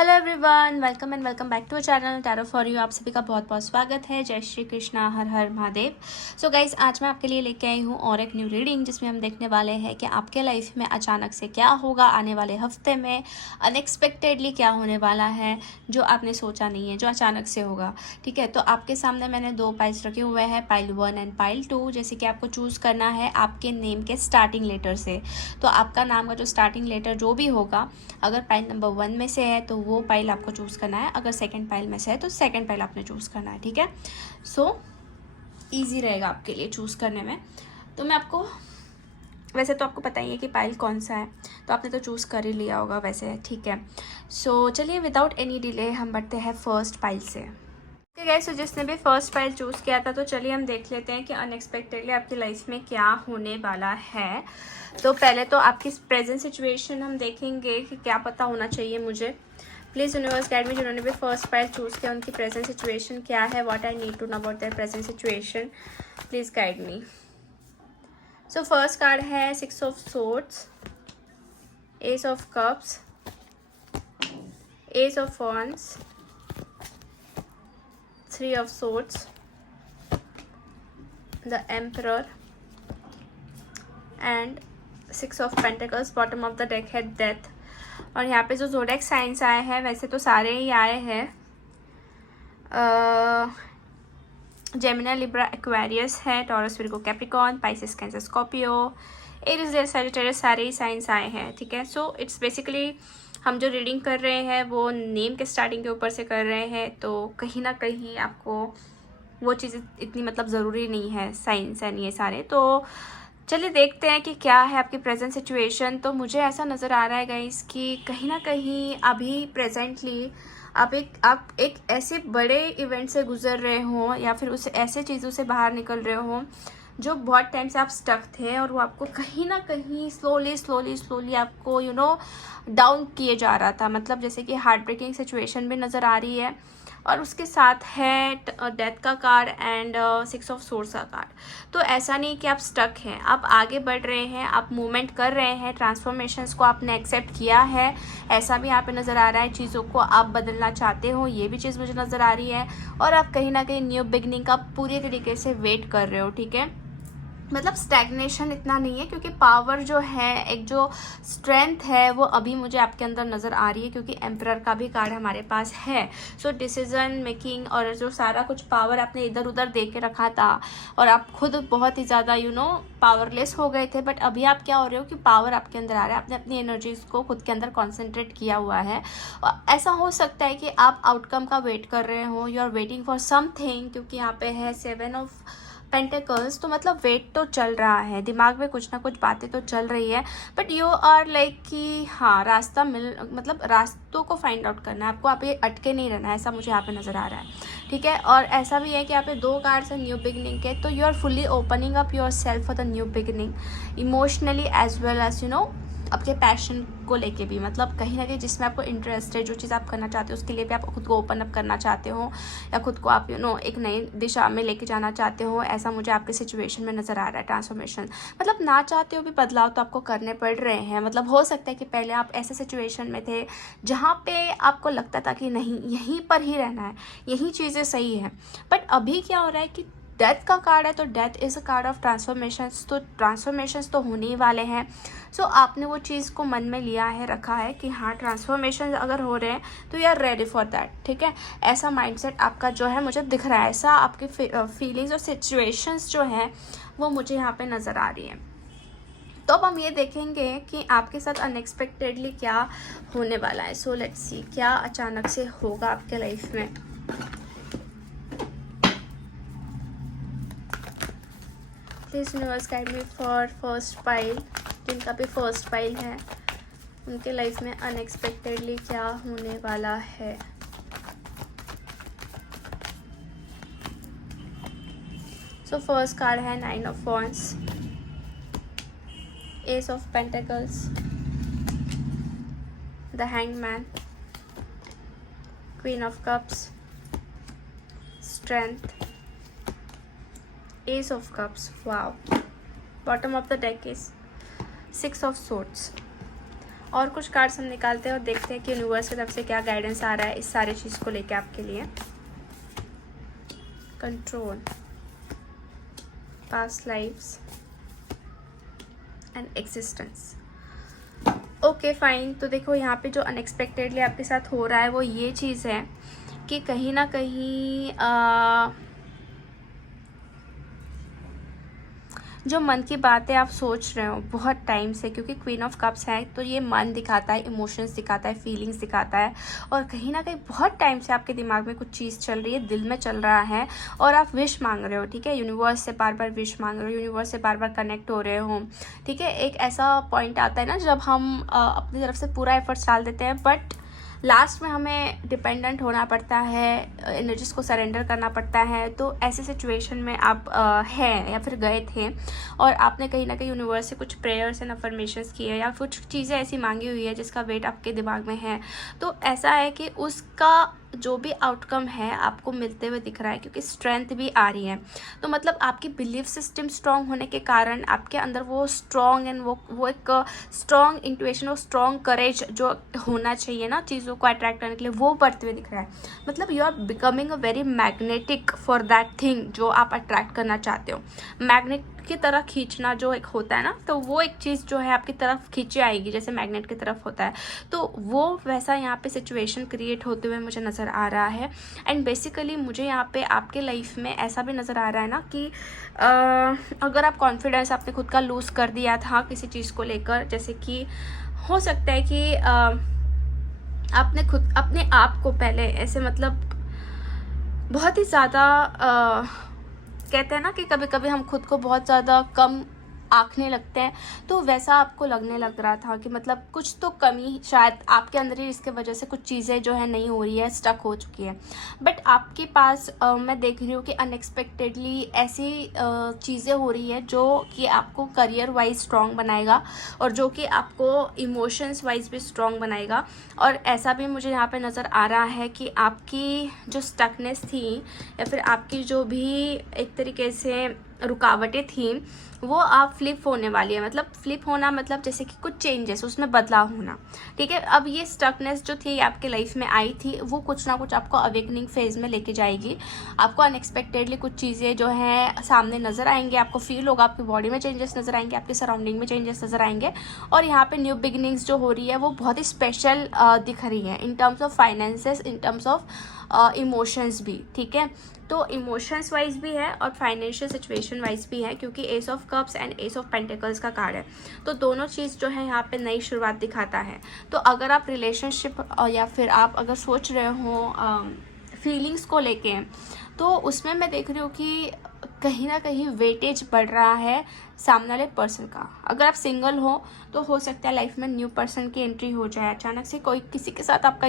Hello everyone, welcome and welcome back to a channel tarot for you. आप सभी का बहुत बहुत स्वागत है। जय श्री कृष्णा, हर हर महादेव। सो गाइज, आज मैं आपके लिए लेके आई हूँ और एक न्यू रीडिंग जिसमें हम देखने वाले हैं कि आपके लाइफ में अचानक से क्या होगा आने वाले हफ्ते में। अनएक्सपेक्टेडली क्या होने वाला है जो आपने सोचा नहीं है, जो अचानक से होगा। ठीक है, तो आपके सामने मैंने दो पाइल्स रखे हुए हैं, पाइल 1 एंड पाइल 2। जैसे कि आपको चूज़ करना है आपके नेम के स्टार्टिंग लेटर से। तो आपका नाम का जो स्टार्टिंग लेटर जो भी होगा, अगर पाइल नंबर 1 में से है तो वो पाइल आपको चूज़ करना है, अगर सेकंड पाइल में से है तो सेकंड पाइल आपने चूज़ करना है। ठीक है, सो इजी रहेगा आपके लिए चूज़ करने में। तो मैं आपको, वैसे तो आपको पता ही है कि पाइल कौन सा है, तो आपने तो चूज़ कर ही लिया होगा वैसे। ठीक है, सो चलिए विदाउट एनी डिले हम बढ़ते हैं फर्स्ट पाइल से। ठीक है, सो जिसने भी फर्स्ट पाइल चूज़ किया था, तो चलिए हम देख लेते हैं कि अनएक्सपेक्टेडली आपकी लाइफ में क्या होने वाला है। तो पहले तो आपकी प्रेजेंट सिचुएशन हम देखेंगे कि क्या पता होना चाहिए मुझे। प्लीज़ यूनिवर्स गाइड मी, जिन्होंने भी फर्स्ट पाइल चूज़ किया उनकी प्रेजेंट सिचुएशन क्या है, what I need to know about their present situation. Please guide me. So first card है 6 of swords, ace of cups, ace of wands, 3 of swords, the emperor and 6 of pentacles। bottom of the deck है death। और यहाँ पे जो zodiac science आए हैं, वैसे तो सारे ही आए हैं, जेमिनी, लिब्रा, एक्वेरियस है, taurus, Virgo, Capricorn, Pisces, cancer, Scorpio, Aries, Sagittarius, सारे ही साइंस आए हैं। ठीक है, सो इट्स बेसिकली हम जो रीडिंग कर रहे हैं वो नेम के स्टार्टिंग के ऊपर से कर रहे हैं, तो कहीं ना कहीं आपको वो चीज़ इतनी मतलब ज़रूरी नहीं है, साइंस एंड ये सारे। तो चलिए देखते हैं कि क्या है आपकी प्रेजेंट सिचुएशन। तो मुझे ऐसा नज़र आ रहा है गाइस कि कहीं ना कहीं अभी प्रेजेंटली आप एक ऐसे बड़े इवेंट से गुजर रहे हो, या फिर उस ऐसे चीज़ों से बाहर निकल रहे हो जो बहुत टाइम से आप स्टक थे, और वो आपको कहीं ना कहीं स्लोली आपको डाउन किए जा रहा था। मतलब जैसे कि हार्ट ब्रेकिंग सिचुएशन भी नज़र आ रही है, और उसके साथ है डेथ का कार्ड एंड 6 ऑफ सोर्ड्स का कार्ड। तो ऐसा नहीं कि आप स्टक हैं, आप आगे बढ़ रहे हैं, आप मूवमेंट कर रहे हैं, ट्रांसफॉर्मेशंस को आपने एक्सेप्ट किया है, ऐसा भी यहाँ पे नज़र आ रहा है। चीज़ों को आप बदलना चाहते हो, ये भी चीज़ मुझे नज़र आ रही है। और आप कहीं ना कहीं न्यू बिगनिंग का पूरी तरीके से वेट कर रहे हो। ठीक है, मतलब स्टैग्नेशन इतना नहीं है, क्योंकि पावर जो है, एक जो स्ट्रेंथ है, वो अभी मुझे आपके अंदर नज़र आ रही है, क्योंकि एम्परर का भी कार्ड हमारे पास है। सो डिसीजन मेकिंग और जो सारा कुछ पावर आपने इधर उधर दे के रखा था, और आप खुद बहुत ही ज़्यादा पावरलेस हो गए थे, बट अभी आप क्या हो रहे हो कि पावर आपके अंदर आ रहा है, आपने अपनी एनर्जीज को खुद के अंदर कॉन्सेंट्रेट किया हुआ है। और ऐसा हो सकता है कि आप आउटकम का वेट कर रहे हो, you are waiting for something, क्योंकि यहाँ पे है 7 ऑफ पेंटिकल्स। तो मतलब वेट तो चल रहा है, दिमाग में कुछ ना कुछ बातें तो चल रही है, बट यू आर लाइक कि हाँ, रास्ता मतलब रास्तों को फाइंड आउट करना है आपको, आप ये अटके नहीं रहना है, ऐसा मुझे यहाँ पे नज़र आ रहा है। ठीक है, और ऐसा भी है कि यहाँ पे 2 कार्ड्स हैं न्यू बिगनिंग के, तो you are fully opening up yourself for the new beginning, emotionally as well as आपके पैशन को लेके भी। मतलब कहीं ना कहीं जिसमें आपको इंटरेस्ट है, जो चीज़ आप करना चाहते हो, उसके लिए भी आप खुद को ओपन अप करना चाहते हो, या खुद को आप एक नई दिशा में लेके जाना चाहते हो, ऐसा मुझे आपके सिचुएशन में नज़र आ रहा है। ट्रांसफॉर्मेशन मतलब ना चाहते हो भी बदलाव तो आपको करने पड़ रहे हैं। मतलब हो सकता है कि पहले आप ऐसे सिचुएशन में थे जहाँ पे आपको लगता था कि नहीं, यहीं पर ही रहना है, यही चीज़ें सही है, बट अभी क्या हो रहा है कि डेथ का कार्ड है, तो death is a card of transformations. तो ट्रांसफॉर्मेशंस तो होने ही वाले हैं। सो आपने वो चीज़ को मन में लिया है, रखा है कि हाँ, ट्रांसफॉर्मेशन अगर हो रहे हैं तो you are ready for that. ठीक है, ऐसा माइंडसेट आपका जो है मुझे दिख रहा है, ऐसा आपकी फीलिंग्स और सिचुएशंस जो हैं वो मुझे यहाँ पे नज़र आ रही है। तो अब हम ये देखेंगे कि आपके साथ अनएक्सपेक्टेडली क्या होने वाला है। सो लेट्स सी क्या अचानक से होगा आपके लाइफ में। Please universe guide me for first pile. जिनका भी फर्स्ट पाइल है, उनके लाइफ में अनएक्सपेक्टेडली क्या होने वाला है। सो फर्स्ट कार्ड है 9 of wands, S of pentacles, the hangman, queen of cups, strength, Ace of Cups. Wow. Bottom of the deck is 6 of Swords. और कुछ कार्ड्स हम निकालते हैं और देखते हैं कि यूनिवर्स की तरफ से क्या गाइडेंस आ रहा है इस सारे चीज़ को लेके आपके लिए। Control, past lifes and existence. Okay fine. तो देखो यहाँ पे जो अनएक्सपेक्टेडली आपके साथ हो रहा है वो ये चीज़ है कि कहीं ना कहीं जो मन की बातें आप सोच रहे हो बहुत टाइम से, क्योंकि क्वीन ऑफ कप्स है तो ये मन दिखाता है, इमोशंस दिखाता है, फीलिंग्स दिखाता है, और कहीं ना कहीं बहुत टाइम से आपके दिमाग में कुछ चीज़ चल रही है, दिल में चल रहा है और आप विश मांग रहे हो, ठीक है। यूनिवर्स से बार बार विश मांग रहे हो, यूनिवर्स से बार बार कनेक्ट हो रहे हो, ठीक है। एक ऐसा पॉइंट आता है ना जब हम अपनी तरफ से पूरा एफर्ट्स डाल देते हैं बट लास्ट में हमें डिपेंडेंट होना पड़ता है, एनर्जीज को सरेंडर करना पड़ता है। तो ऐसे सिचुएशन में आप हैं या फिर गए थे और आपने कहीं ना कहीं यूनिवर्स से कुछ प्रेयर्स एंड अफर्मेशंस किए या कुछ चीज़ें ऐसी मांगी हुई है जिसका वेट आपके दिमाग में है। तो ऐसा है कि उसका जो भी आउटकम है आपको मिलते हुए दिख रहा है, क्योंकि स्ट्रेंथ भी आ रही है। तो मतलब आपकी बिलीफ सिस्टम स्ट्रॉन्ग होने के कारण आपके अंदर वो स्ट्रॉन्ग एंड वो एक स्ट्रॉन्ग इंट्यूशन और स्ट्रॉन्ग करेज जो होना चाहिए ना चीज़ों को अट्रैक्ट करने के लिए, वो बढ़ते हुए दिख रहा है। मतलब you are becoming a very magnetic for that thing जो आप अट्रैक्ट करना चाहते हो। मैग्नेट की तरह खींचना जो एक होता है ना, तो वो एक चीज़ जो है आपकी तरफ खींची आएगी जैसे मैग्नेट की तरफ होता है। तो वो वैसा यहाँ पे सिचुएशन क्रिएट होते हुए मुझे नज़र आ रहा है। एंड बेसिकली मुझे यहाँ पे आपके लाइफ में ऐसा भी नज़र आ रहा है ना कि अगर आप कॉन्फिडेंस आपने खुद का लूज़ कर दिया था किसी चीज़ को लेकर, जैसे कि हो सकता है कि आपने खुद अपने आप को पहले ऐसे मतलब बहुत ही ज़्यादा कहते हैं ना कि कभी कभी हम खुद को बहुत ज़्यादा कम आंकने लगते हैं, तो वैसा आपको लगने लग रहा था कि मतलब कुछ तो कमी शायद आपके अंदर ही, इसके वजह से कुछ चीज़ें जो है नहीं हो रही है, स्टक हो चुकी है। बट आपके पास मैं देख रही हूँ कि अनएक्सपेक्टेडली ऐसी चीज़ें हो रही है जो कि आपको करियर वाइज स्ट्रॉन्ग बनाएगा और जो कि आपको इमोशंस वाइज भी स्ट्रॉन्ग बनाएगा। और ऐसा भी मुझे यहाँ पे नज़र आ रहा है कि आपकी जो स्टकनेस थी या फिर आपकी जो भी एक तरीके से रुकावटें थी वो आप फ्लिप होने वाली है। मतलब फ्लिप होना मतलब जैसे कि कुछ चेंजेस, उसमें बदलाव होना, ठीक है। अब ये स्टकनेस जो थी आपके लाइफ में आई थी वो कुछ ना कुछ आपको अवेकनिंग फेज में लेके जाएगी। आपको अनएक्सपेक्टेडली कुछ चीज़ें जो है सामने नज़र आएंगे, आपको फील होगा, आपकी बॉडी में चेंजेस नज़र आएंगे, आपके सराउंडिंग में चेंजेस नज़र आएंगे। और यहाँ पे न्यू बिगिनिंग्स जो हो रही है वो बहुत ही स्पेशल दिख रही है in terms of finances, in terms of emotions भी, ठीक है। तो इमोशंस वाइज भी है और फाइनेंशियल सिचुएशन वाइज भी है, क्योंकि S of cups and S of pentacles का कार्ड है। तो दोनों चीज़ जो है यहाँ पे नई शुरुआत दिखाता है। तो अगर आप रिलेशनशिप या फिर आप अगर सोच रहे हो फीलिंग्स को लेके, तो उसमें मैं देख रही हूँ कि कहीं ना कहीं वेटेज बढ़ रहा है सामने वाले पर्सन का। अगर आप सिंगल हो तो सकता है लाइफ में न्यू पर्सन की एंट्री हो जाए, अचानक से कोई किसी के साथ आपका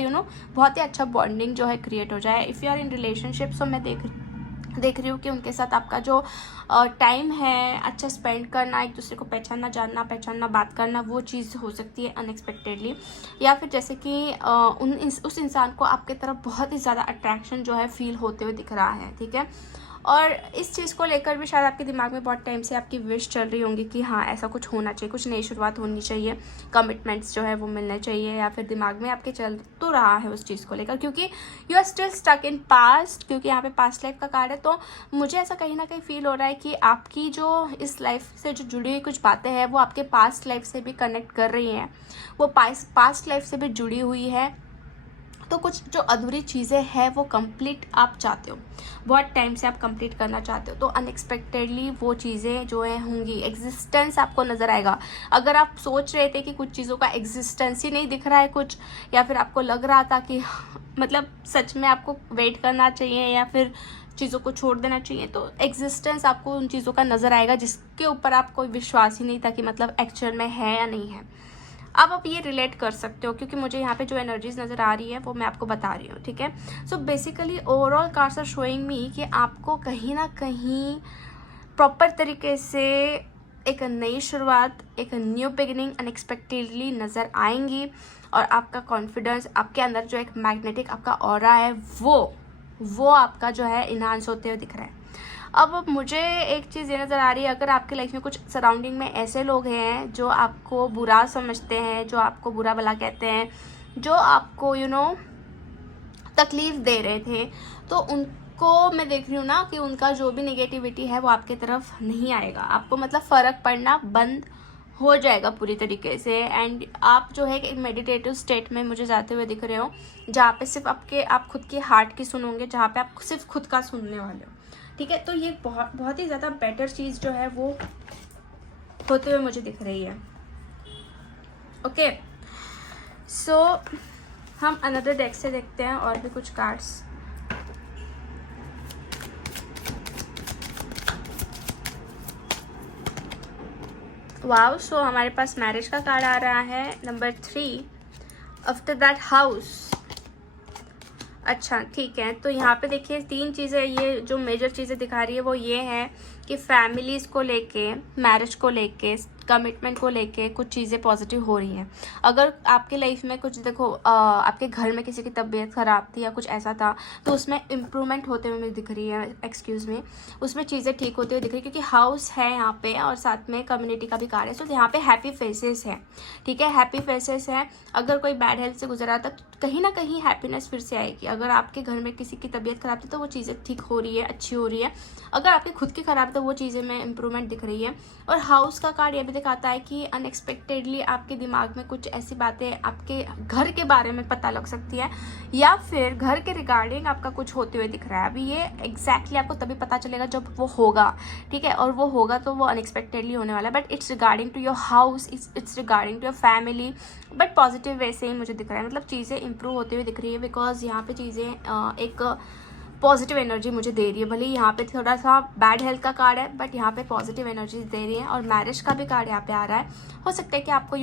बहुत ही अच्छा बॉन्डिंग जो है क्रिएट हो जाए। If you are in relationship, so मैं देख रही हूँ कि उनके साथ आपका जो टाइम है अच्छा स्पेंड करना, एक दूसरे को पहचानना, जानना पहचानना, बात करना, वो चीज़ हो सकती है अनएक्सपेक्टेडली। या फिर जैसे कि उस इंसान को आपके तरफ बहुत ही ज़्यादा अट्रैक्शन जो है फील होते हुए दिख रहा है, ठीक है। और इस चीज़ को लेकर भी शायद आपके दिमाग में बहुत टाइम से आपकी विश चल रही होंगी कि हाँ ऐसा कुछ होना चाहिए, कुछ नई शुरुआत होनी चाहिए, कमिटमेंट्स जो है वो मिलने चाहिए, या फिर दिमाग में आपके चल तो रहा है उस चीज़ को लेकर, क्योंकि you are still stuck in past, क्योंकि यहाँ पे पास्ट लाइफ का कार्ड है। तो मुझे ऐसा कहीं ना कहीं फील हो रहा है कि आपकी जो इस लाइफ से जो जुड़ी हुई कुछ बातें हैं वो आपके पास्ट लाइफ से भी कनेक्ट कर रही हैं, वो पास्ट लाइफ से भी जुड़ी हुई है। तो कुछ जो अधूरी चीज़ें हैं वो कंप्लीट आप चाहते हो, बहुत टाइम से आप कंप्लीट करना चाहते हो। तो अनएक्सपेक्टेडली वो चीज़ें जो है होंगी, एग्जिस्टेंस आपको नज़र आएगा। अगर आप सोच रहे थे कि कुछ चीज़ों का एग्जिस्टेंस ही नहीं दिख रहा है कुछ, या फिर आपको लग रहा था कि मतलब सच में आपको वेट करना चाहिए या फिर चीज़ों को छोड़ देना चाहिए, तो एग्जिस्टेंस आपको उन चीज़ों का नज़र आएगा जिसके ऊपर आप कोई विश्वास ही नहीं था कि मतलब एक्चुअल में है या नहीं है। अब आप ये रिलेट कर सकते हो, क्योंकि मुझे यहाँ पे जो एनर्जीज नज़र आ रही है वो मैं आपको बता रही हूँ, ठीक है। So basically overall cards are showing me कि आपको कहीं ना कहीं प्रॉपर तरीके से एक नई शुरुआत, एक न्यू बिगिनिंग अनएक्सपेक्टेडली नज़र आएंगी। और आपका कॉन्फिडेंस, आपके अंदर जो एक मैग्नेटिक आपका ऑरा है वो आपका जो है इन्हांस होते हुए दिख रहा है। अब मुझे एक चीज़ ये नज़र आ रही है, अगर आपकी लाइफ में कुछ सराउंडिंग में ऐसे लोग हैं जो आपको बुरा समझते हैं, जो आपको बुरा भला कहते हैं, जो आपको तकलीफ़ दे रहे थे, तो उनको मैं देख रही हूँ ना कि उनका जो भी नेगेटिविटी है वो आपके तरफ नहीं आएगा। आपको मतलब फ़र्क पड़ना बंद हो जाएगा पूरी तरीके से। एंड आप जो है एक मेडिटेटिव स्टेट में मुझे जाते हुए दिख रहे हो, जहाँ पे सिर्फ आप खुद के हार्ट की सुनोगे, जहाँ पे आप सिर्फ खुद का सुनने वाले हो, ठीक है। तो ये बहुत ही ज़्यादा बेटर चीज़ जो है वो होते हुए मुझे दिख रही है। ओके, सो हम अनदर डेक से देखते हैं और भी कुछ कार्ड्स। वाओ, सो हमारे पास मैरिज का कार्ड आ रहा है, नंबर 3, आफ्टर दैट हाउस। अच्छा ठीक है, तो यहाँ पे देखिए 3 चीज़ें, ये जो मेजर चीज़ें दिखा रही है वो ये है कि फैमिलीज़ को लेके, मैरिज को लेके, कमिटमेंट को लेके कुछ चीज़ें पॉजिटिव हो रही हैं। अगर आपके लाइफ में कुछ देखो आपके घर में किसी की तबीयत ख़राब थी या कुछ ऐसा था, तो उसमें इम्प्रूवमेंट होते हुए मुझे दिख रही है, एक्सक्यूज़ में, उसमें चीज़ें ठीक होते हुए दिख रही है, क्योंकि हाउस है यहाँ पे और साथ में कम्युनिटी का भी कार्ड है। सो यहाँ पे हैप्पी फेसेस है, ठीक है, हैप्पी फेसेस है। अगर कोई बैड हेल्थ से गुजरा था तो कहीं ना कहीं हैप्पीनेस फिर से आएगी। अगर आपके घर में किसी की तबीयत ख़राब थी तो वो चीज़ें ठीक हो रही है, अच्छी हो रही है। अगर आपकी खुद की ख़राब तो वो चीज़ें में इम्प्रूवमेंट दिख रही है। और हाउस का कार्ड ये भी दिखाता है कि अनएक्सपेक्टेडली आपके दिमाग में कुछ ऐसी बातें आपके घर के बारे में पता लग सकती है, या फिर घर के रिगार्डिंग आपका कुछ होते हुए दिख रहा है। अभी ये एग्जैक्टली आपको तभी पता चलेगा जब वो होगा, ठीक है, और वो होगा तो वो अनएक्सपेक्टेडली होने वाला है। But it's regarding to your house, it's regarding to your family, but positive way से ही मुझे दिख रहा है। मतलब चीज़ें इंप्रूव होते हुए दिख रही है, बिकॉज यहाँ पे चीज़ें एक पॉजिटिव एनर्जी मुझे दे रही है। भले यहाँ पे थोड़ा सा बैड हेल्थ का कार्ड है, बट यहाँ पे पॉजिटिव एनर्जी दे रही है। और मैरिज का भी कार्ड यहाँ पे आ रहा है। हो सकता है कि आपको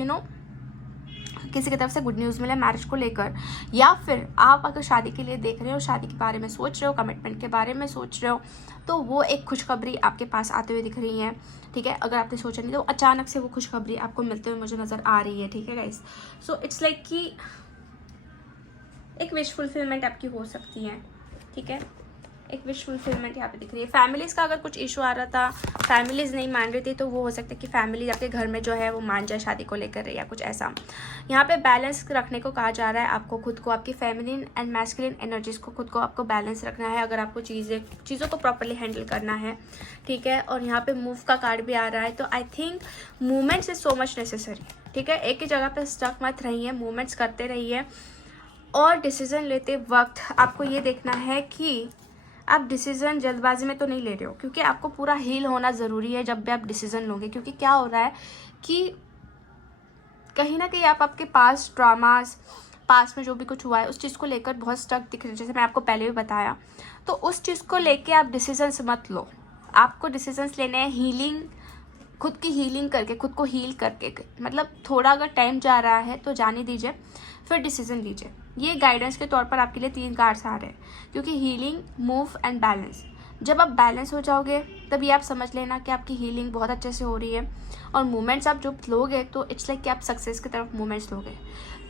किसी की तरफ से गुड न्यूज़ मिले मैरिज को लेकर, या फिर आप अगर शादी के लिए देख रहे हो, शादी के बारे में सोच रहे हो, कमिटमेंट के बारे में सोच रहे हो, तो वो एक खुशखबरी आपके पास आते हुए दिख रही है, ठीक है। अगर आपने सोचा नहीं तो अचानक से वो खुशखबरी आपको मिलते हुए मुझे नज़र आ रही है, ठीक है गाइस। सो इट्स लाइक कि एक विश फुलफिलमेंट आपकी हो सकती है, ठीक है, एक विश फुलफिलमेंट यहाँ पे दिख रही है। फैमिलीज़ का अगर कुछ इशू आ रहा था, फैमिलीज़ नहीं मान रही थी, तो वो हो सकता है कि फैमिली आपके घर में जो है वो मान जाए शादी को लेकर या कुछ ऐसा। यहाँ पे बैलेंस रखने को कहा जा रहा है आपको, खुद को, आपकी फेमिनिन एंड मैस्कुलिन एनर्जीज़ को, खुद को आपको बैलेंस रखना है अगर आपको चीज़ों को प्रॉपरली हैंडल करना है, ठीक है। और यहाँ पे मूव का कार्ड भी आ रहा है, तो I think movements is so much necessary, ठीक है। एक ही जगह पर स्टक मत रहिए, मूवमेंट्स करते रहिए। और डिसीज़न लेते वक्त आपको ये देखना है कि आप डिसीज़न जल्दबाजी में तो नहीं ले रहे हो, क्योंकि आपको पूरा हील होना ज़रूरी है जब भी आप डिसीज़न लोगे। क्योंकि क्या हो रहा है कि कहीं ना कहीं आप आपके पास ड्रामास, पास में जो भी कुछ हुआ है उस चीज़ को लेकर बहुत स्टक दिख रहे हैं, जैसे मैं आपको पहले भी बताया। तो उस चीज़ को लेके आप डिसीजंस मत लो। आपको डिसीजंस लेने हैं हीलिंग, खुद की हीलिंग करके, खुद को हील करके। मतलब थोड़ा अगर टाइम जा रहा है तो जाने दीजिए, फिर डिसीजन लीजिए। ये गाइडेंस के तौर पर आपके लिए 3 कार्ड्स आ रहे हैं, क्योंकि हीलिंग, मूव एंड बैलेंस। जब आप बैलेंस हो जाओगे तभी आप समझ लेना कि आपकी हीलिंग बहुत अच्छे से हो रही है। और मूवमेंट्स आप जो लोगे तो इट्स लाइक कि आप सक्सेस की तरफ मूवमेंट्स लोगे।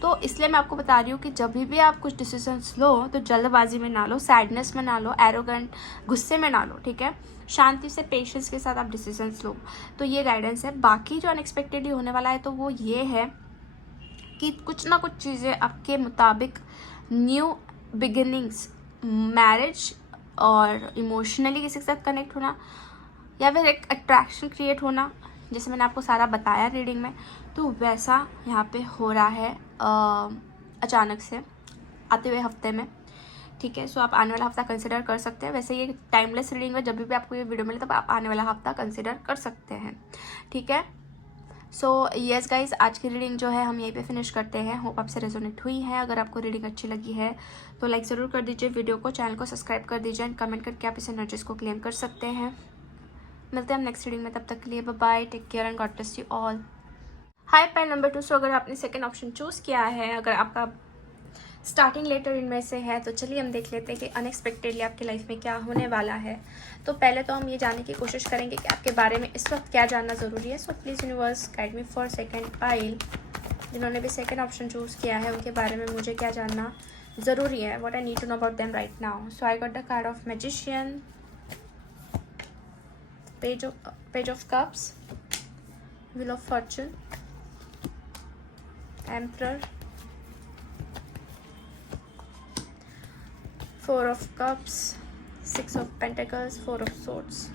तो इसलिए मैं आपको बता रही हूँ कि जब भी आप कुछ डिसीजंस लो तो जल्दबाजी में ना लो, सैडनेस में ना लो, एरोगेंट गुस्से में ना लो, ठीक है। शांति से, पेशेंस के साथ आप डिसीजंस लो। तो ये गाइडेंस है। बाकी जो अनएक्सपेक्टेडली होने वाला है तो वो ये है कि कुछ ना कुछ चीज़ें आपके मुताबिक, न्यू बिगिनिंग्स, मैरिज और इमोशनली किसी के साथ कनेक्ट होना, या फिर एक अट्रैक्शन क्रिएट होना, जैसे मैंने आपको सारा बताया रीडिंग में, तो वैसा यहाँ पे हो रहा है अचानक से आते हुए हफ्ते में, ठीक है। सो आप आने वाला हफ्ता कंसिडर कर सकते हैं। वैसे ये टाइमलेस रीडिंग है, जब भी आपको ये वीडियो मिले तब आप आने वाला हफ्ता कंसिडर कर सकते हैं, ठीक है। सो यस गाइज, आज की रीडिंग जो है हम यहीं पे फिनिश करते हैं। होप आपसे रेजोनेट हुई है। अगर आपको रीडिंग अच्छी लगी है तो लाइक ज़रूर कर दीजिए वीडियो को, चैनल को सब्सक्राइब कर दीजिए एंड कमेंट करके आप इस एनर्जीज को क्लेम कर सकते हैं। मिलते हैं हम नेक्स्ट रीडिंग में, तब तक के लिए bye bye, take care and God bless you all. High pile number 2। So अगर आपने सेकेंड ऑप्शन चूज़ किया है, अगर आपका स्टार्टिंग लेटर इनमें से है, तो चलिए हम देख लेते हैं कि अनएक्सपेक्टेडली आपकी लाइफ में क्या होने वाला है। तो पहले तो हम ये जानने की कोशिश करेंगे कि आपके बारे में इस वक्त क्या जानना ज़रूरी है। So please universe guide me for second pile. जिन्होंने भी सेकेंड ऑप्शन चूज़ किया है उनके बारे में मुझे क्या जानना ज़रूरी है, what I need to know about them right now. So I got the card of magician, Page of Cups, Wheel of Fortune, Emperor, Four of Cups, Six of Pentacles, Four of Swords.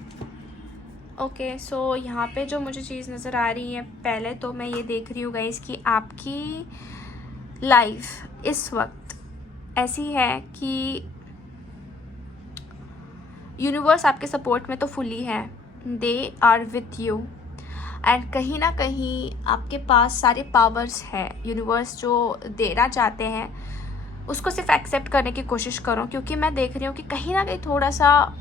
Okay, so यहाँ पे जो मुझे चीज़ नज़र आ रही है, पहले तो मैं ये देख रही हूँ गाइस कि आपकी लाइफ इस वक्त ऐसी है कि यूनिवर्स आपके सपोर्ट में तो फुली है, they are with you, and कहीं ना कहीं आपके पास सारे पावर्स है। यूनिवर्स जो देना चाहते हैं उसको सिर्फ एक्सेप्ट करने की कोशिश करो, क्योंकि मैं देख रही हूँ कि कहीं ना कहीं थोड़ा सा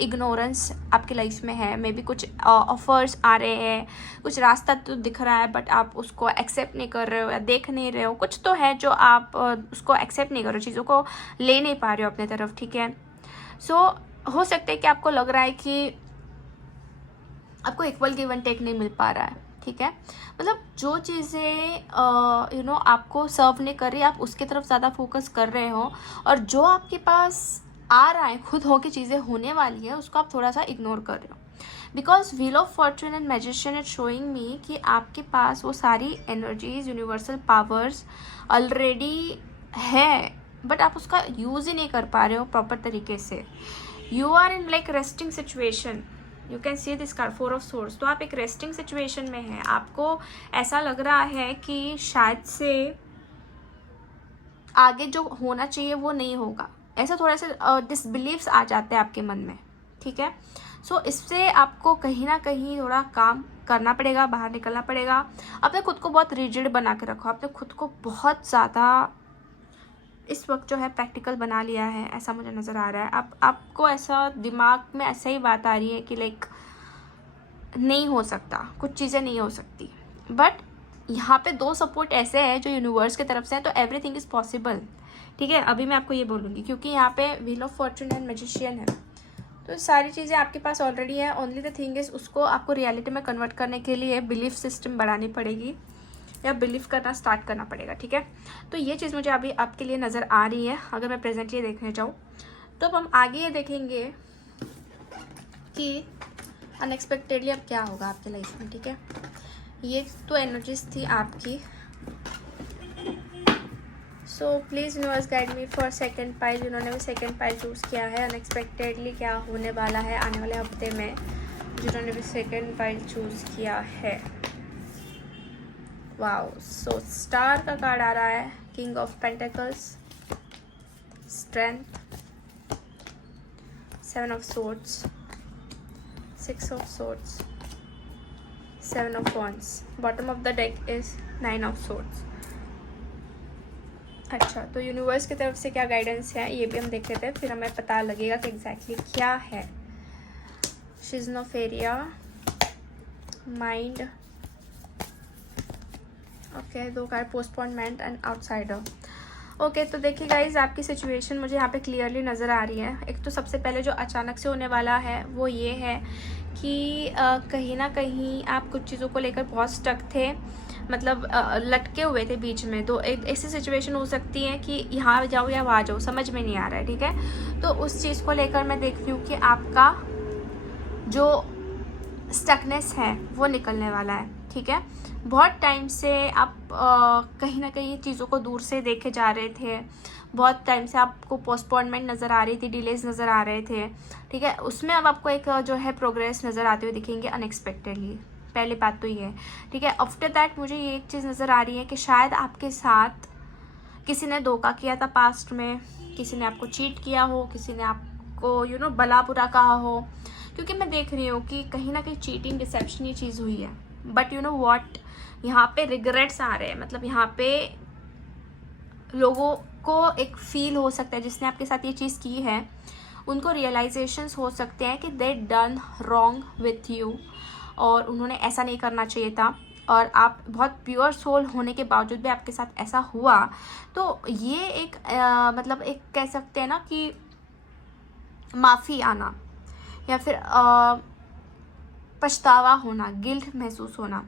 इग्नोरेंस आपकी लाइफ में है। मे बी कुछ ऑफर्स आ रहे हैं, कुछ रास्ता तो दिख रहा है बट आप उसको एक्सेप्ट नहीं कर रहे हो या देख नहीं रहे हो। कुछ तो है जो आप उसको एक्सेप्ट नहीं कर रहे हो, चीज़ों को ले नहीं पा रहे हो अपने तरफ, ठीक है। सो हो सकता है कि आपको लग रहा है कि आपको इक्वल गिव एंड टेक नहीं मिल पा रहा है, ठीक है। मतलब जो चीज़ें यू नो आपको सर्व नहीं कर रही, आप उसकी तरफ ज़्यादा फोकस कर रहे हो, और जो आपके पास आ रहा है खुद हो के चीज़ें होने वाली है उसको आप थोड़ा सा इग्नोर कर रहे हो। Because wheel of Fortune and magician is showing me कि आपके पास वो सारी एनर्जीज, यूनिवर्सल पावर्स ऑलरेडी है, बट आप उसका यूज़ ही नहीं कर पा रहे हो प्रॉपर तरीके से। You are in like resting situation, you can see this card, four of swords. तो आप एक रेस्टिंग सिचुएशन में हैं, आपको ऐसा लग रहा है कि शायद से आगे जो होना चाहिए वो नहीं होगा, ऐसा थोड़ा सा डिसबिलीव्स आ जाते हैं आपके मन में, ठीक है। सो इससे आपको कहीं ना कहीं थोड़ा काम करना पड़ेगा, बाहर निकलना पड़ेगा। अपने खुद को बहुत रिजिड बना के रखो, अपने खुद को बहुत ज़्यादा इस वक्त जो है प्रैक्टिकल बना लिया है, ऐसा मुझे नज़र आ रहा है। आपको ऐसा दिमाग में ऐसा ही बात आ रही है कि लाइक नहीं हो सकता, कुछ चीज़ें नहीं हो सकती, बट यहाँ पे दो सपोर्ट ऐसे हैं जो यूनिवर्स की तरफ से है, तो एवरीथिंग इज़ पॉसिबल, ठीक है। अभी मैं आपको ये बोलूँगी क्योंकि यहाँ पे wheel of Fortune and magician है, तो सारी चीज़ें आपके पास ऑलरेडी है। ओनली द थिंग इज़ उसको आपको रियलिटी में कन्वर्ट करने के लिए बिलीफ सिस्टम बढ़ानी पड़ेगी या बिलीव करना स्टार्ट करना पड़ेगा, ठीक है। तो ये चीज़ मुझे अभी आपके लिए नज़र आ रही है अगर मैं प्रेजेंटली देखने जाऊँ। तो अब हम आगे ये देखेंगे कि अनएक्सपेक्टेडली अब क्या होगा आपकी लाइफ में, ठीक है। ये तो एनर्जीज थी आपकी। So please universe guide me for second pile. जिन्होंने भी सेकंड पाइल चूज़ किया है, अनएक्सपेक्टेडली क्या होने वाला है आने वाले हफ्ते में, जिन्होंने भी सेकंड पाइल चूज़ किया है। वाओ, सो स्टार का कार्ड आ रहा है, king of pentacles, strength, seven of swords, six of swords, seven of wands. Bottom of the deck is nine of swords. अच्छा, तो यूनिवर्स की तरफ से क्या गाइडेंस है ये भी हम देख लेते हैं, फिर हमें पता लगेगा कि एग्जैक्टली क्या है। शिज़नोफेरिया, माइंड, ओके, दो card, postponement and outsider. Okay, तो देखिए गाइज, आपकी सिचुएशन मुझे यहाँ पे क्लियरली नज़र आ रही है। एक तो सबसे पहले जो अचानक से होने वाला है वो ये है कि कहीं ना कहीं आप कुछ चीज़ों को लेकर बहुत स्टक थे, मतलब लटके हुए थे बीच में। तो एक ऐसी सिचुएशन हो सकती है कि यहाँ जाओ या वहाँ जाओ, समझ में नहीं आ रहा है, ठीक है। तो उस चीज़ को लेकर मैं देख रही हूँ कि आपका जो स्टकनेस है वो निकलने वाला है, ठीक है। बहुत टाइम से आप कहीं ना कहीं चीज़ों को दूर से देखे जा रहे थे, बहुत टाइम से आपको पोस्टपोनमेंट नज़र आ रही थी, डिलेज नज़र आ रहे थे, ठीक है। उसमें अब आपको एक जो है प्रोग्रेस नज़र आते हुए दिखेंगे अनएक्सपेक्टेडली, पहली बात तो ये है, ठीक है। आफ्टर दैट मुझे ये एक चीज़ नज़र आ रही है कि शायद आपके साथ किसी ने धोखा किया था पास्ट में, किसी ने आपको चीट किया हो, किसी ने आपको यू नो भला बुरा कहा हो, क्योंकि मैं देख रही हूँ कि कहीं ना कहीं चीटिंग, डिसेप्शन ये चीज़ हुई है। बट यू नो व्हाट, यहाँ पे रिग्रेट्स आ रहे हैं, मतलब यहाँ पे लोगों को एक फील हो सकता है जिसने आपके साथ ये चीज़ की है, उनको रियलाइजेशंस हो सकते हैं कि दे डन रॉन्ग विथ यू, और उन्होंने ऐसा नहीं करना चाहिए था, और आप बहुत प्योर सोल होने के बावजूद भी आपके साथ ऐसा हुआ। तो ये एक मतलब एक कह सकते हैं ना कि माफ़ी आना या फिर पछतावा होना, गिल्ट महसूस होना।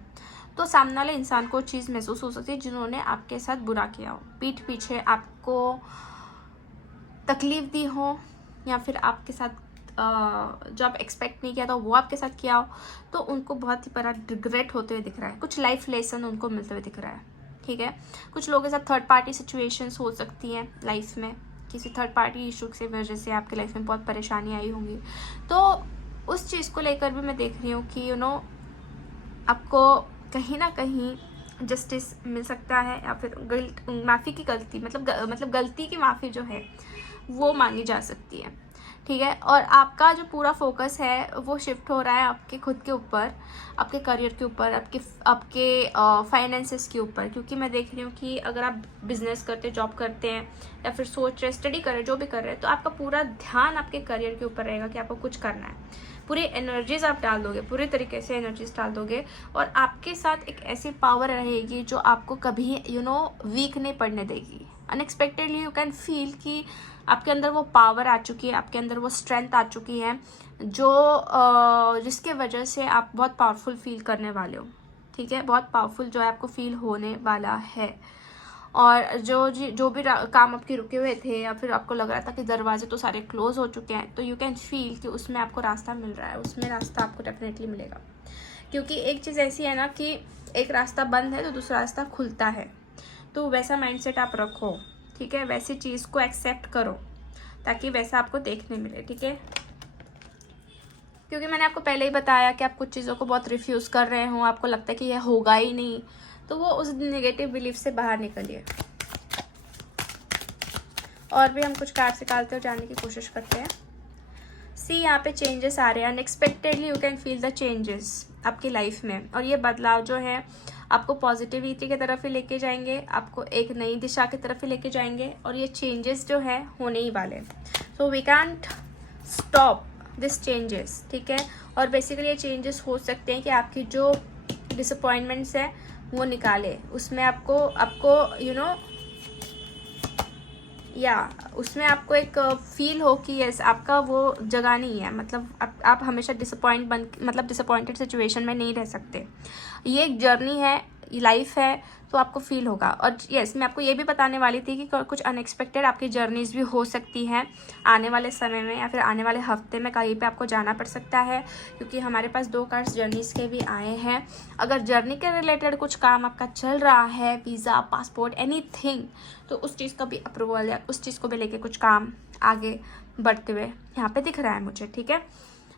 तो सामने वाले इंसान को चीज़ महसूस हो सकती है जिन्होंने आपके साथ बुरा किया हो, पीठ पीछे आपको तकलीफ़ दी हो, या फिर आपके साथ जो आप एक्सपेक्ट नहीं किया था वो आपके साथ किया हो, तो उनको बहुत ही बड़ा रिग्रेट होते हुए दिख रहा है, कुछ लाइफ लेसन उनको मिलते हुए दिख रहा है, ठीक है। कुछ लोगों के साथ थर्ड पार्टी सिचुएशंस हो सकती हैं लाइफ में, किसी थर्ड पार्टी इशू की वजह से आपके लाइफ में बहुत परेशानी आई होंगी, तो उस चीज़ को लेकर भी मैं देख रही हूँ कि आपको कहीं ना कहीं जस्टिस मिल सकता है, या फिर माफ़ी की गलती मतलब गलती की माफ़ी जो है वो मांगी जा सकती है, ठीक है। और आपका जो पूरा फोकस है वो शिफ्ट हो रहा है आपके खुद के ऊपर, आपके करियर के ऊपर, आपके फाइनेंसेस के ऊपर, क्योंकि मैं देख रही हूँ कि अगर आप बिजनेस करते, जॉब करते हैं, या फिर सोच रहे, स्टडी कर रहे, जो भी कर रहे हैं, तो आपका पूरा ध्यान आपके करियर के ऊपर रहेगा कि आपको कुछ करना है। पूरी एनर्जीज आप डाल दोगे, पूरे तरीके से एनर्जीज डाल दोगे, और आपके साथ एक ऐसी पावर रहेगी जो आपको कभी वीक नहीं पड़ने देगी। अनएक्सपेक्टेडली यू कैन फील कि आपके अंदर वो पावर आ चुकी है, आपके अंदर वो स्ट्रेंथ आ चुकी है, जो जिसके वजह से आप बहुत पावरफुल फील करने वाले हो, ठीक है। बहुत पावरफुल जो है आपको फील होने वाला है। और जो भी काम आपके रुके हुए थे, या फिर आपको लग रहा था कि दरवाजे तो सारे क्लोज हो चुके हैं, तो यू कैन फील कि उसमें आपको रास्ता मिल रहा है, उसमें रास्ता आपको डेफिनेटली मिलेगा। क्योंकि एक चीज़ ऐसी है ना कि एक रास्ता बंद है तो दूसरा रास्ता खुलता है, तो वैसा माइंडसेट आप रखो, ठीक है। वैसी चीज़ को एक्सेप्ट करो ताकि वैसा आपको देखने मिले, ठीक है। क्योंकि मैंने आपको पहले ही बताया कि आप कुछ चीज़ों को बहुत रिफ्यूज़ कर रहे हो, आपको लगता है कि यह होगा ही नहीं, तो वो उस नेगेटिव बिलीफ से बाहर निकलिए। और भी हम कुछ कार्ड्स निकालते हो जानने की कोशिश करते हैं। सी, यहाँ पे चेंजेस आ रहे हैं, unexpectedly you can feel the changes आपकी लाइफ में, और ये बदलाव जो है आपको पॉजिटिविटी की तरफ ही लेके जाएंगे, आपको एक नई दिशा की तरफ ही लेके जाएंगे, और ये चेंजेस जो है होने ही वाले। So we can't stop this changes, ठीक है। और बेसिकली ये चेंजेस हो सकते हैं कि आपकी जो डिसअपॉइंटमेंट्स है वो निकाले, उसमें आपको उसमें आपको एक फील हो कि यस आपका वो जगह नहीं है, मतलब आप हमेशा डिसअपॉइंटेड सिचुएशन में नहीं रह सकते। ये एक जर्नी है, लाइफ है, तो आपको फील होगा। और यस, मैं आपको ये भी बताने वाली थी कि कुछ अनएक्सपेक्टेड आपकी जर्नीज भी हो सकती हैं आने वाले समय में, या फिर आने वाले हफ्ते में कहीं पे आपको जाना पड़ सकता है, क्योंकि हमारे पास 2 कार्ड्स जर्नीज के भी आए हैं। अगर जर्नी के रिलेटेड कुछ काम आपका चल रहा है, वीज़ा, पासपोर्ट, एनीथिंग, तो उस चीज़ का भी अप्रूवल या उस चीज़ को भी लेके कुछ काम आगे बढ़ते हुए यहाँ पे दिख रहा है मुझे, ठीक है।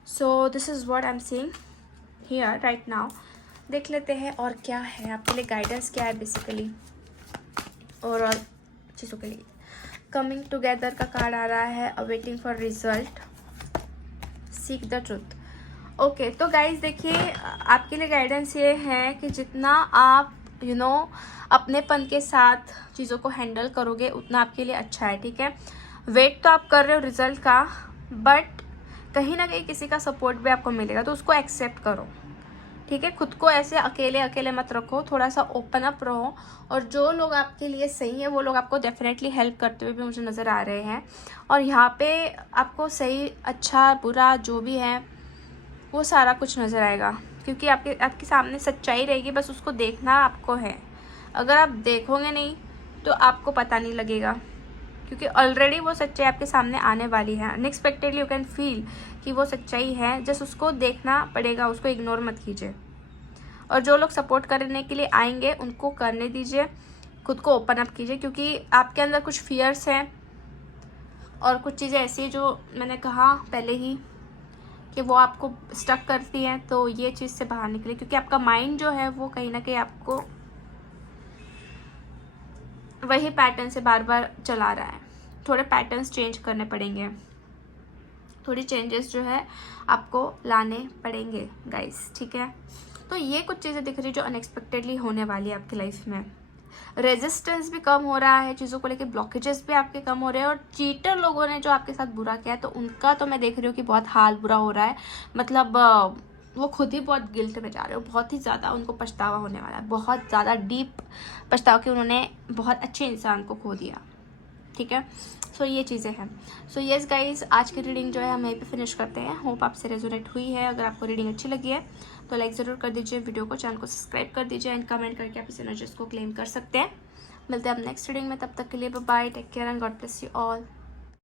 So this is what I am seeing here right now. देख लेते हैं और क्या है आपके लिए गाइडेंस, क्या है बेसिकली ओवरऑल चीज़ों के लिए। कमिंग टुगेदर का कार्ड आ रहा है, awaiting for result, seek the truth. Okay, तो गाइज देखिए, आपके लिए गाइडेंस ये है कि जितना आप अपनेपन के साथ चीज़ों को हैंडल करोगे उतना आपके लिए अच्छा है, ठीक है। वेट तो आप कर रहे हो रिजल्ट का, बट कहीं ना कहीं किसी का सपोर्ट भी आपको मिलेगा, तो उसको एक्सेप्ट करो, ठीक है। खुद को ऐसे अकेले मत रखो, थोड़ा सा ओपन अप रहो, और जो लोग आपके लिए सही है वो लोग आपको डेफिनेटली हेल्प करते हुए भी मुझे नज़र आ रहे हैं। और यहाँ पे आपको सही, अच्छा, बुरा जो भी है वो सारा कुछ नज़र आएगा, क्योंकि आपके सामने सच्चाई रहेगी, बस उसको देखना आपको है। अगर आप देखोगे नहीं तो आपको पता नहीं लगेगा, क्योंकि ऑलरेडी वो सच्चाई आपके सामने आने वाली है। अनएक्सपेक्टेडली यू कैन फील कि वो सच्चाई है, जस्ट उसको देखना पड़ेगा, उसको इग्नोर मत कीजिए। और जो लोग सपोर्ट करने के लिए आएंगे उनको करने दीजिए, खुद को ओपन अप कीजिए, क्योंकि आपके अंदर कुछ फियर्स हैं और कुछ चीज़ें ऐसी जो मैंने कहा पहले ही कि वो आपको स्टक करती हैं, तो ये चीज़ से बाहर निकले, क्योंकि आपका माइंड जो है वो कहीं ना कहीं आपको वही पैटर्न से बार बार चला रहा है। थोड़े पैटर्न्स चेंज करने पड़ेंगे, थोड़ी चेंजेस जो है आपको लाने पड़ेंगे गाइस, ठीक है। तो ये कुछ चीज़ें दिख रही जो अनएक्सपेक्टेडली होने वाली है आपकी लाइफ में। रेजिस्टेंस भी कम हो रहा है चीज़ों को लेके, ब्लॉकेजेस भी आपके कम हो रहे हैं, और चीटर लोगों ने जो आपके साथ बुरा किया है तो उनका तो मैं देख रही हूँ कि बहुत हाल बुरा हो रहा है, मतलब वो खुद ही बहुत गिल्ट में जा रहे हो, बहुत ही ज़्यादा उनको पछतावा होने वाला है, बहुत ज़्यादा डीप पछतावा कि उन्होंने बहुत अच्छे इंसान को खो दिया, ठीक है। सो ये चीज़ें हैं। सो येस गाइज, आज की रीडिंग जो है हम यहीं पे फिनिश करते हैं। होप आपसे रेजोनेट हुई है। अगर आपको रीडिंग अच्छी लगी है तो लाइक ज़रूर कर दीजिए, वीडियो को, चैनल को सब्सक्राइब कर दीजिए, एंड कमेंट करके आप इस एनर्जीज को क्लेम कर सकते हैं। मिलते हैं अब नेक्स्ट रीडिंग में, तब तक के लिए bye bye, take care and God bless you all.